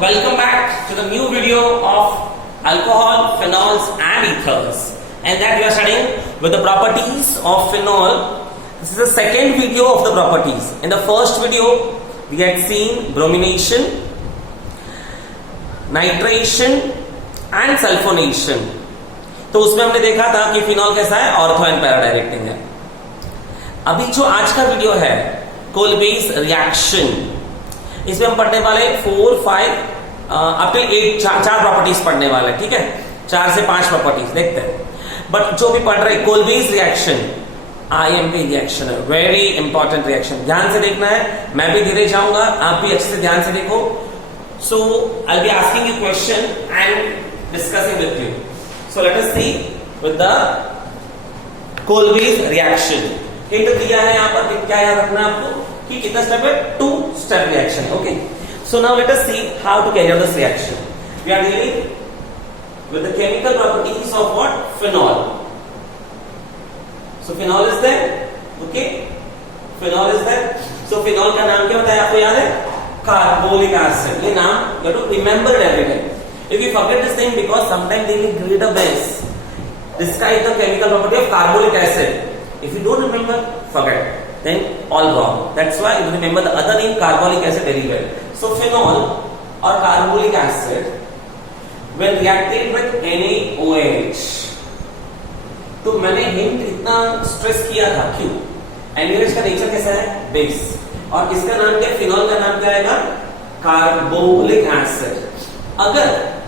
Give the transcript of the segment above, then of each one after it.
welcome back to the new video of alcohol, phenols and ethers, and that we are studying with the properties of phenol. This is the second video of the properties. In the first video we had seen bromination, nitration and sulfonation. तो उसमें हमने देखा था कि phenol कैसा है, ortho and para directing है. अभी जो आज का वीडियो है कोलबेस रिएक्शन, इसमें हम पढ़ने वाले 4, 5 अप टिल 8 चार प्रॉपर्टीज पढ़ने वाले. ठीक है, 4 से 5 प्रॉपर्टीज देखते हैं. बट जो भी पढ़ रहे कोलबेस रिएक्शन IMP रिएक्शन है, वेरी इंपॉर्टेंट रिएक्शन. ध्यान से देखना है, मैं भी धीरे जाऊंगा, आप भी अच्छे से ध्यान से देखो. So I be asking you question and discussing with you. So let us see with the Kolbe's reaction. एक तो दिया है यहाँ पर, क्या याद रखना है आपको कि कितना स्टेप है, 2 step reaction. Okay, so now let us see how to carry out this reaction. We are dealing with the chemical properties of what, phenol. So phenol is there. Okay, phenol is there. So phenol का नाम क्या होता है, आपको याद है, carbolic acid. ये नाम you have to remember every time. If you forget this thing, because sometime they will grade a base, this is the chemical property of carbolic acid. If you don't remember, forget, then all wrong. That's why you remember the other name carbolic acid very well. So phenol or carbolic acid when reacted with NaOH. तो मैंने hint इतना stress किया था, क्यों? NaOH का nature कैसा है, base. और इसका नाम क्या, फिनॉल का नाम क्या आएगा, कार्बोलिक एसिड. अगर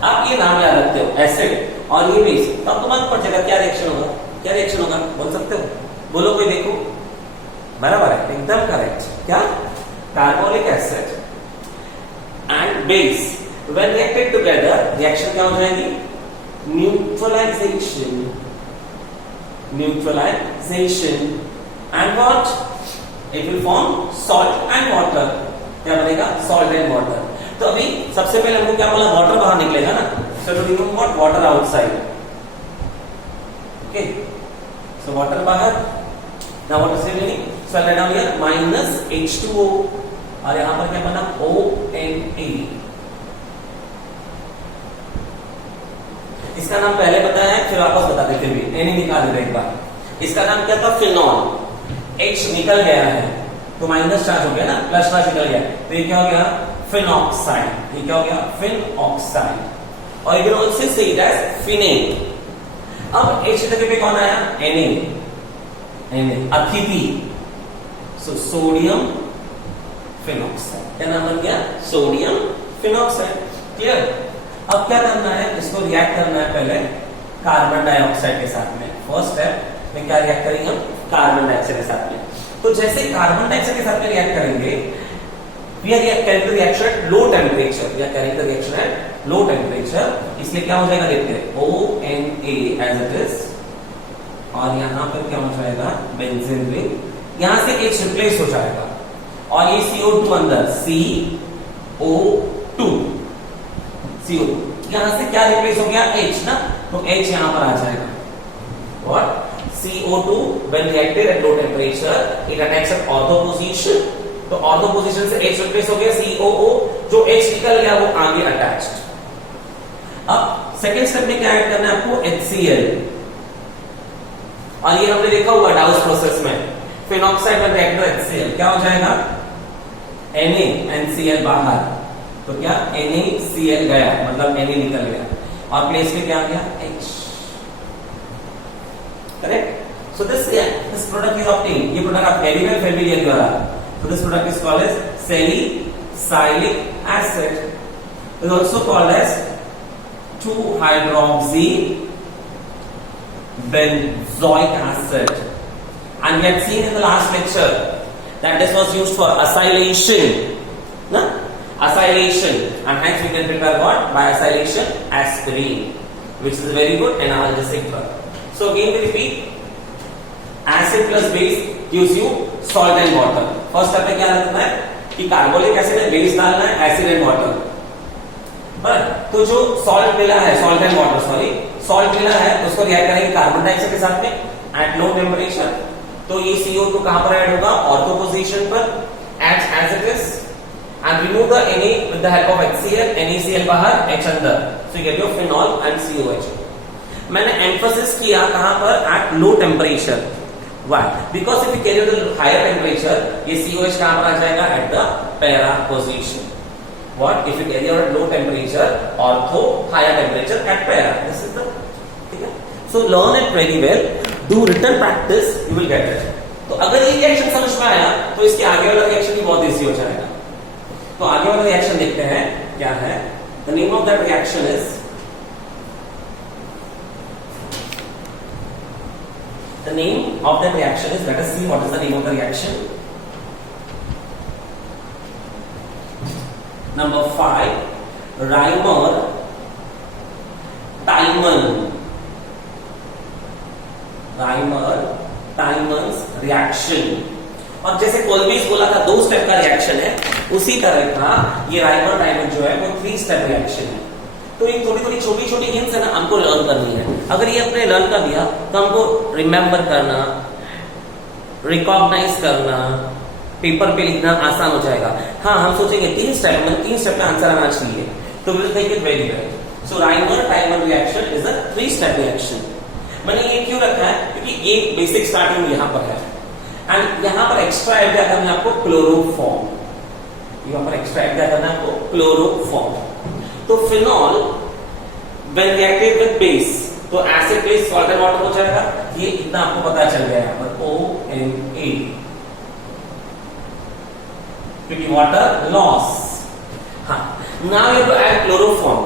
आप ये नाम याद रखते हो, एसिड और ये बेस, तो आपको मालूम पड़ जाएगा क्या रिएक्शन होगा. क्या रिएक्शन होगा बोल सकते हो, बोलो कोई. देखो, बराबर है, एकदम करेक्ट. क्या, carbolic acid and base when reacted together, reaction क्या हो जाएगी, neutralisation. Neutralisation and what, it will form salt and water. क्या बनेगा, सॉल्ट एंड वाटर. तो अभी सबसे पहले हमको क्या बोला, वाटर बाहर निकलेगा ना. So to remove what, water outside. Okay, so water bahar. Now what is remaining? So I'll write down here minus H2O और यहाँ पर क्या बना, ONA. इसका नाम पहले बताया है, फिर वापस बता देते भी, NA निकाल दे एक बार. इसका नाम क्या था, फिनॉल. H निकल गया है तो माइनस चार्ज हो गया ना, प्लस चार्ज निकल गया, तो ये क्या हो गया, फिनॉक्साइड. ये क्या हो गया, फिनॉक्साइड. और you can also say it as phenyl. अब H की जगह पे कौन आया, Na, अतिथि. So sodium phenoxide. क्या नाम बन गया, सोडियम फिनॉक्साइड. क्लियर. अब क्या करना है, इसको रिएक्ट करना है पहले कार्बन डाइऑक्साइड के साथ में. फर्स्ट स्टेप में क्या रिएक्ट करेंगे हम, कार्बन डाइऑक्साइड के साथ में. तो जैसे कार्बन डाइऑक्साइड के साथ में रिएक्ट करेंगे, we are carrying the reaction at low temperature. We are carrying the reaction at low temperature. इसलिए क्या हो जाएगा, देखते हैं, ONA as it is. और यहाँ पर क्या हो जाएगा, बेंजीन रिंग. यहाँ से H रिप्लेस हो जाएगा और ये CO2 अंदर, CO2. यहाँ से क्या रिप्लेस हो गया, H ना, तो H यहाँ पर आ जाएगा. What? CO2 when reacted at low temperature it attacks at ortho position. तो ऑर्थो पोजीशन से H रिप्लेस हो गया, COO. जो H निकल गया वो आगे अटैच्ड. अब सेकंड स्टेप में क्या ऐड करना है आपको, HCl. और ये हमने देखा हुआ डाउस प्रोसेस में, फिनॉक्साइड में रिएक्ट HCl, क्या हो जाएगा, NaCl बाहर. तो क्या, NaCl गया, मतलब Na निकल गया और प्लेस में क्या आ गया, H. Correct. So this product is obtained. ये प्रोडक्ट आप very well familiar you are. So this product is called as salicylic acid. It is also called as 2-hydroxy benzoic acid. And we had seen in the last lecture that this was used for acylation. Na? Acylation. And hence we can prepare what? By acylation, aspirin, which is a very good analgesic drug. So again we repeat. Acid plus base gives you salt and water. First step में क्या रखना है कि carbolic acid है, base डालना है, acid and water. But तो जो सॉल्ट मिला है, सॉल्ट एंड वाटर, सॉल्ट मिला है, उसको रिएक्ट करेंगे कार्बन डाइऑक्साइड के साथ में एट लो टेम्परेचर. तो ये CO2 कहां पर ऐड होगा, ऑर्थो पोजीशन पर, as it is. and remove the Na with the help of HCl, NaCl बाहर, H अंदर, so you get your phenol and COH. मैंने emphasis किया कहाँ पर? At low temperature. Why? Because if you carry the higher temperature, ये COH कहाँ पर आ जाएगा? At the para position. What? If you carry out at low temperature, ortho higher temperature at para. This is the, ठीक है? So learn it very well. Do written practice, you will get it. तो अगर ये reaction समझ में आया, तो इसके आगे वाला रिएक्शन भी बहुत इजी हो जाएगा. तो आगे वाला रिएक्शन देखते हैं क्या है. The name of that reaction is let us see what is the name of the reaction. Number 5, Reimer-Tiemann reaction. और जैसे कोलबीज बोला था 2 स्टेप का रिएक्शन है, उसी तरह का ये Reimer-Tiemann जो है वो 3 स्टेप रिएक्शन है. तो ये थोड़ी छोटी हिंट्स है ना, हमको लर्न करनी है. अगर ये अपने लर्न कर दिया तो हमको रिमेंबर करना, रिकॉग्नाइज करना, पेपर पे लिखना आसान हो जाएगा. हाँ, हम सोचेंगे 3 स्टेप का आंसर आना चाहिए, तो will make it very well. So Reimer-Tiemann reaction is a 3 step reaction. मैंने ये क्यों रखा है? क्योंकि ये बेसिक स्टार्टिंग यहाँ पर है, एंड यहाँ पर एक्स्ट्रा ऐड क्या करना है आपको? क्लोरोफॉर्म. यहाँ पर एक्स्ट्रा ऐड क्या करना है आपको? क्लोरोफॉर्म. तो phenol when reacted with base, तो एसिड बेस सॉल्ट वाटर हो जाएगा. ये इतना आपको पता चल गया यहाँ पर ONA, क्योंकि वाटर लॉस. हाँ, now you to add chloroform.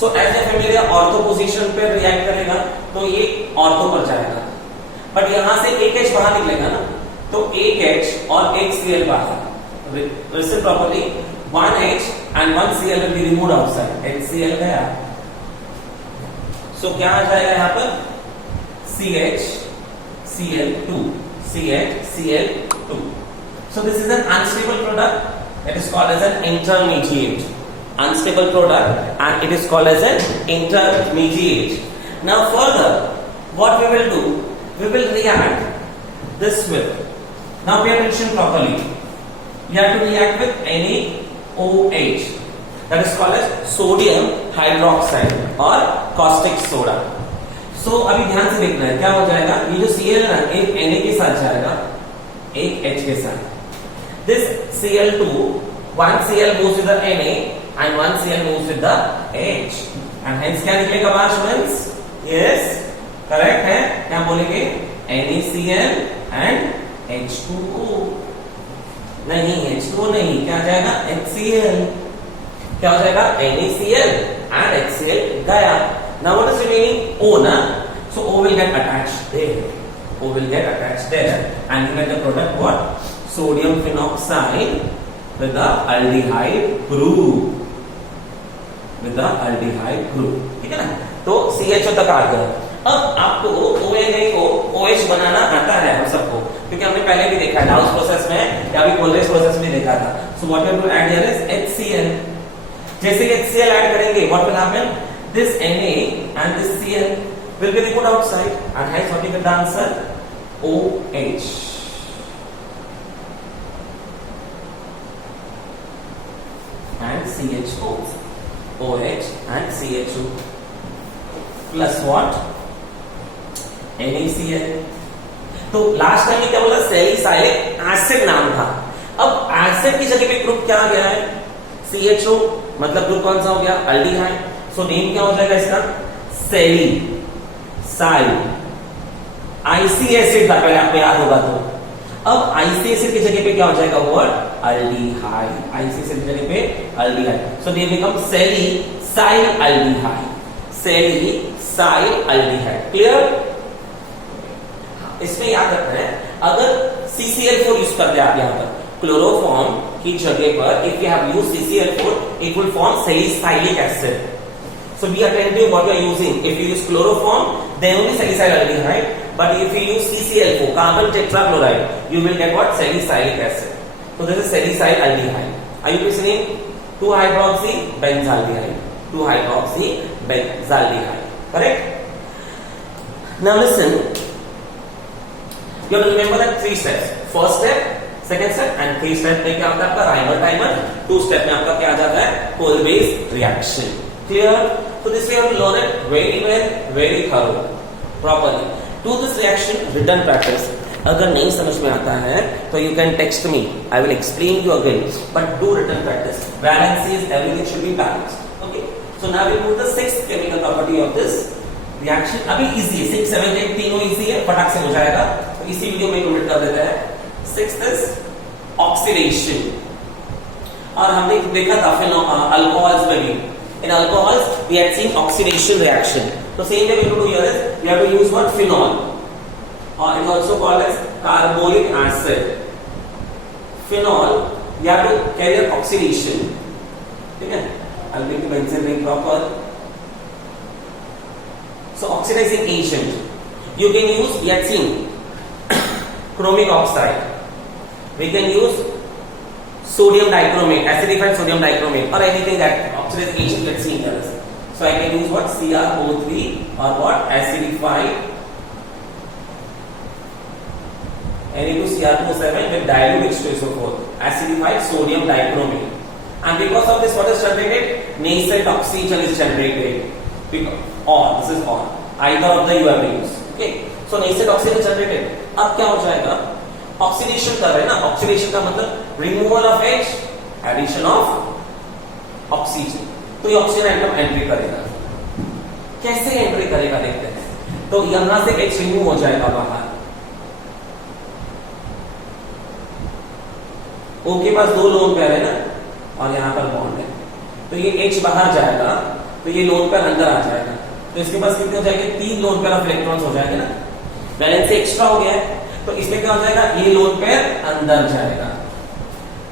So as a familiar ortho position पे रिएक्ट करेगा, तो ये ऑर्थो पर जाएगा. बट यहां से एक H बाहर निकलेगा ना, तो एक H और एक Cl बाहर. Listen properly. 1 H and 1 Cl will be removed outside. HCl गया. So क्या आ जाएगा यहाँ पर? CH Cl2. CH Cl2. So this is an unstable product. It is called as an intermediate. Unstable product, and it is called as an intermediate. Now further, what we will do? We will react this with. Now pay attention properly. You have to react with NaOH. That is called as sodium hydroxide or caustic soda. So अभी ध्यान से देखना है क्या हो जाएगा. ये जो Cl है ना, एक Na के साथ जाएगा, एक H के साथ. This Cl2, 1 Cl moves with the Na and 1 Cl moves with the H, and hence क्या निकलेगा बाहर स्टूडेंट्स? Yes, correct है. क्या बोलेंगे? NaCl and H2O. नहीं, H2O नहीं, क्या जाएगा? HCl. क्या हो जाएगा? NaCl and HCl गया. Now what is remaining? O ना, so O will get attached there. O will get attached there, and you get the product what? Sodium phenoxide with the aldehyde group. With the aldehyde group. ठीक है ना? तो CHO तक आ गया. अब आपको ONA को OH बनाना आता है हम सबको, क्योंकि हमने पहले भी देखा है लाउस प्रोसेस में या भी कोल्ड्रेज प्रोसेस में देखा था. So what we have to add here is HCl. जैसे कि HCl ऐड करेंगे, what will happen? This Na and this Cl will be removed outside, and hence what you get the answer? OH. And CHO. OH and CHO plus what? NaCl. तो last time क्या बोला? Salicylic acid नाम था. अब acid की जगह पे group क्या आ गया है? CHO, मतलब ग्रुप कौन सा हो गया? अल्डिहाइड. सो नेम क्या हो जाएगा इसका? सैलिसाइल. आईसी एसिड था पहले, आपको याद होगा. तो अब आईसी एसिड की जगह पे क्या हो जाएगा? Word aldehyde. आईसी एसिड की जगह पे aldehyde. So they become salicyl aldehyde. Salicyl aldehyde. Clear? इसमें याद रखना है, अगर CCl4 यूज करते हैं आप यहाँ पर क्लोरोफॉर्म की जगह पर, if you have used CCl4, it will form salicylic acid. So be attentive what you are using. If you use chloroform, then only salicyl aldehyde. But if you use CCl4, carbon tetrachloride, you will get what? Salicylic acid. So this is salicyl aldehyde. Are you listening? 2-hydroxy benzaldehyde. 2-hydroxy benzaldehyde. Correct? Now listen. You have to remember that 3 steps. First step, second step, and 3 step में क्या होता है आपका Rymer timer, 2 step में आपका क्या आ जाता है Kolbe's reaction. Clear? So this we have to learn it very well, very thorough, properly. Do this reaction written practice. अगर नहीं समझ में आता है तो you can text me. I will explain you again. But do written practice. Valencies, everything should be balanced. Okay. So now we move the sixth chemical property of this reaction. अभी easy है, 6, 7, 8 तीनों easy है, फटाक से हो जाएगा. तो इसी वीडियो में कमेंट कर देते हैं. Sixth is oxidation. और हमने देखा था अल्कोहल्स में भी. In alcohols, we had seen oxidation reaction. So same way we have to do here is we have to use what phenol, or it is also called as carbolic acid. Phenol, we have to carry out oxidation. Okay? I'll make the benzene ring proper. So oxidizing agent, you can use. We had seen chromic oxide. We can use sodium dichromate, acidified sodium dichromate, or anything that oxidizing agent let's see here. So I can use what CrO3 or what acidified Na2Cr2O7 with dilute H2SO4, acidified sodium dichromate. And because of this, what is generated? Nascent oxygen is generated. Because, or this is or either of the you have to use. Okay. So nascent oxygen is generated. अब क्या हो जाएगा? Oxidation कर रहे हैं ना. Oxidation का मतलब removal of H, addition of oxygen. तो ये ऑक्सीजन एटम एंट्री करेगा. कैसे एंट्री करेगा देखते हैं. तो यहां से H रिमूव हो जाएगा बाहर. O के पास 2 लोन पेयर है ना, और यहां पर बॉन्ड है. तो ये H बाहर जाएगा, तो ये लोन पेयर अंदर आ जाएगा. तो इसके पास कितने हो जाएंगे? 3 लोन पेयर ऑफ इलेक्ट्रॉन्स हो जाएंगे ना. बैलेंस एक्स्ट्रा हो गया है. तो इसमें क्या हो जाएगा? ये लोन पेयर अंदर जाएगा.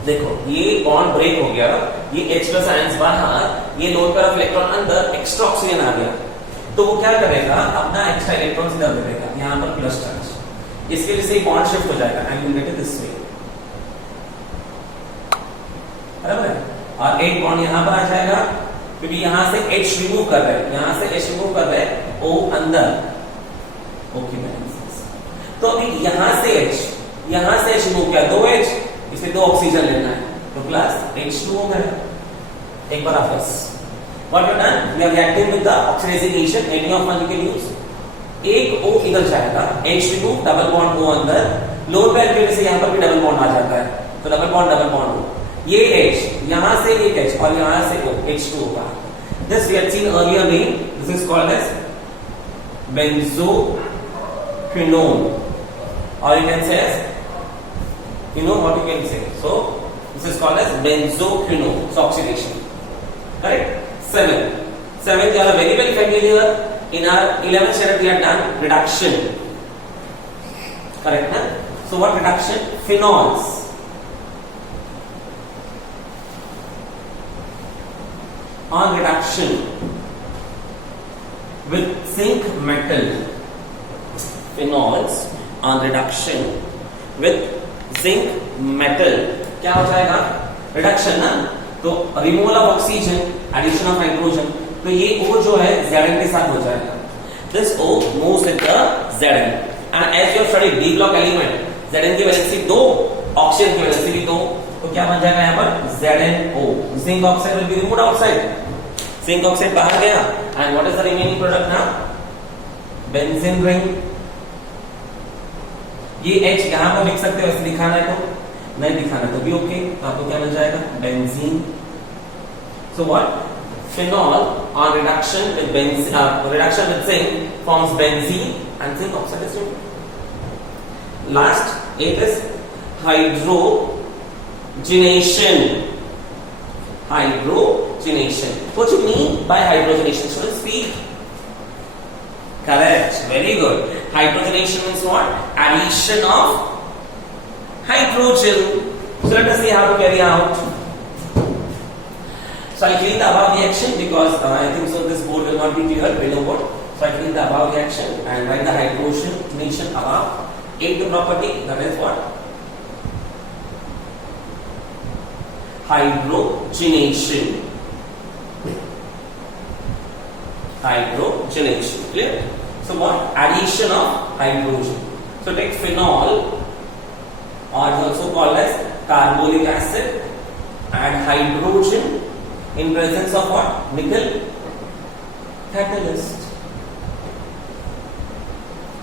देखो ये बॉन्ड ब्रेक हो गया, ये H प्लस आयंस बाहर, ये लोन पेयर ऑफ इलेक्ट्रॉन अंदर, एक्स्ट्रा ऑक्सीजन आ गया. तो वो क्या करेगा? अपना एक्स्ट्रा इलेक्ट्रॉन्स इधर दे देगा, यहां पर प्लस चार्ज. इसके वजह से बॉन्ड शिफ्ट हो जाएगा. I will get it this way. बराबर है. और एक बॉन्ड यहां पर आ जाएगा, क्योंकि यहां से H रिमूव कर रहे हैं, यहां से H रिमूव कर रहे हैं, O अंदर. ओके मैंने. तो अभी यहां से H रिमूव किया, 2H, इसमें 2 ऑक्सीजन लेना है, तो प्लस H2 हो गया. एक बार वापस what you done, we are reacting with the oxidising agent, any of one you can use. एक O इधर जाएगा, H remove, double bond O अंदर, लोन पेयर की वजह से यहां पर भी डबल बॉन्ड आ जाता है, तो डबल बॉन्ड O. ये H, यहां से एक H और यहां से O, H2 होगा. This we had seen earlier name, this is called as benzoquinone. Or you can say as, you know what you can say. So this is called as benzoquinone. So oxidation. Correct? 7 you are very very familiar. In our 11th standard we have done reduction. Correct? Huh? So what reduction? Phenols. On reduction with zinc metal. Phenols on reduction with zinc metal. क्या हो जाएगा? Reduction ना, तो removal of oxygen, addition of hydrogen. तो ये O जो है Zn के साथ हो जाएगा. This O moves with the Zn. And as you have studied D block element, Zn की वैलेंसी 2, ऑक्सीजन की वैलेंसी भी 2. तो क्या बन जाएगा यहाँ पर? ZnO. Zinc oxide will be removed outside. Zinc oxide बाहर गया. And what is the remaining product now? Benzene ring. ये H यहां पर लिख सकते हो, ऐसे दिखाना है तो, नहीं दिखाना तो भी ओके. तो आपको क्या मिल जाएगा? Benzene. So what? Phenol on reduction with benzene, reduction with zinc forms benzene and zinc oxide is removed. Last it is hydrogenation. Hydrogenation. What you mean by hydrogenation? Students, speak. Correct. Very good. Hydrogenation means what? Addition of hydrogen. So let us see how to carry out. So I clean the above reaction because I think so this board will not be clear below board. So I clean the above reaction and write the hydrogenation above. Take the property, that is what? Hydrogenation. Hydrogenation. Clear? So what? Addition of hydrogen. So take phenol or also called as carbolic acid, add hydrogen in presence of what? Nickel catalyst,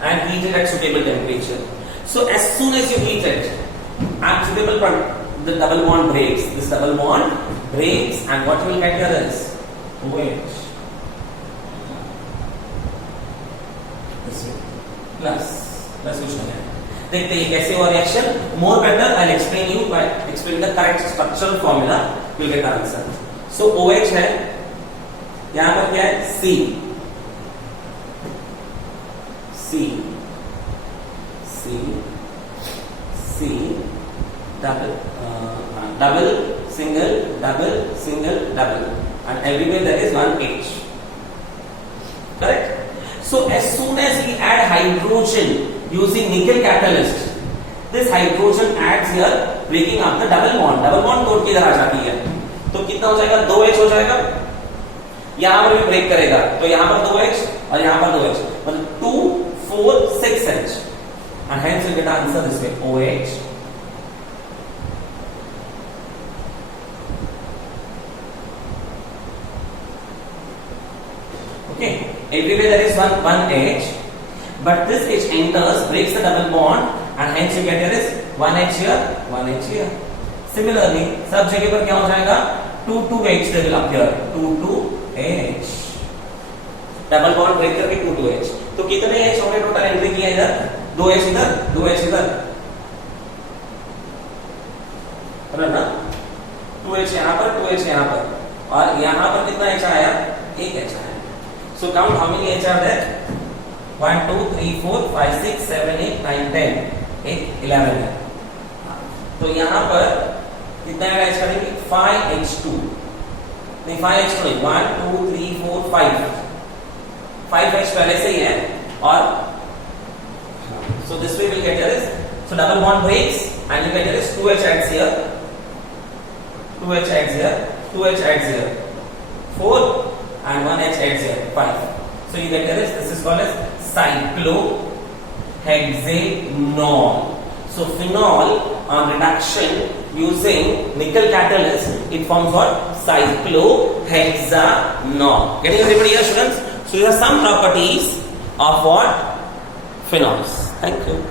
and heat it at suitable temperature. So as soon as you heat it at suitable, the double bond breaks. This double bond breaks, and what you will get here is OH plus कुछ नहीं है. देखते हैं कैसे हुआ reaction. More better, I'll explain you by explain the correct structural formula. You'll get answer. So OH है, यहाँ पर क्या है? C double single double, and everywhere there is one H. Correct? So as soon as we add hydrogen using nickel catalyst, this hydrogen adds here, breaking up the double bond. Double bond तोड़ के इधर आ जाती है, तो कितना हो जाएगा? 2H हो जाएगा. यहाँ पर भी ब्रेक करेगा, तो यहाँ पर 2H और यहाँ पर 2H, मतलब 2, 4, 6H, and hence you get answer this way, OH okay. Everywhere there is one H, but this H enters, breaks the double bond, and hence you get here is 1H here, 1H here. Similarly, सब जगह पर क्या हो जाएगा? 2H they will appear, 2H. Double bond break करके 2H. तो कितने H हमने टोटल एंट्री किया इधर? 2H इधर, 2H इधर, है ना? 2H यहाँ पर, 2H यहाँ पर, और यहाँ पर कितना H आया? एक H आया. So count how many H are there? 1, 2, 3, 4, 5, 6, 7, 8, 9, 10. 11 है. तो यहाँ पर कितना ऐड करेंगे? 5H2. नहीं 5H2 नहीं, 1, 2, 3, 4, 5. 5H पहले से ही है, और so this way we'll get here is, so double bond breaks and you get here is 2H adds here, 2H adds here, 2H adds here, 4 and 1H adds here, 5. So you get here is, this is called as cyclohexanol. So phenol on reduction using nickel catalyst, it forms what? Cyclohexanol. Getting everybody here, students? So these are some properties of what? Phenols. Thank you.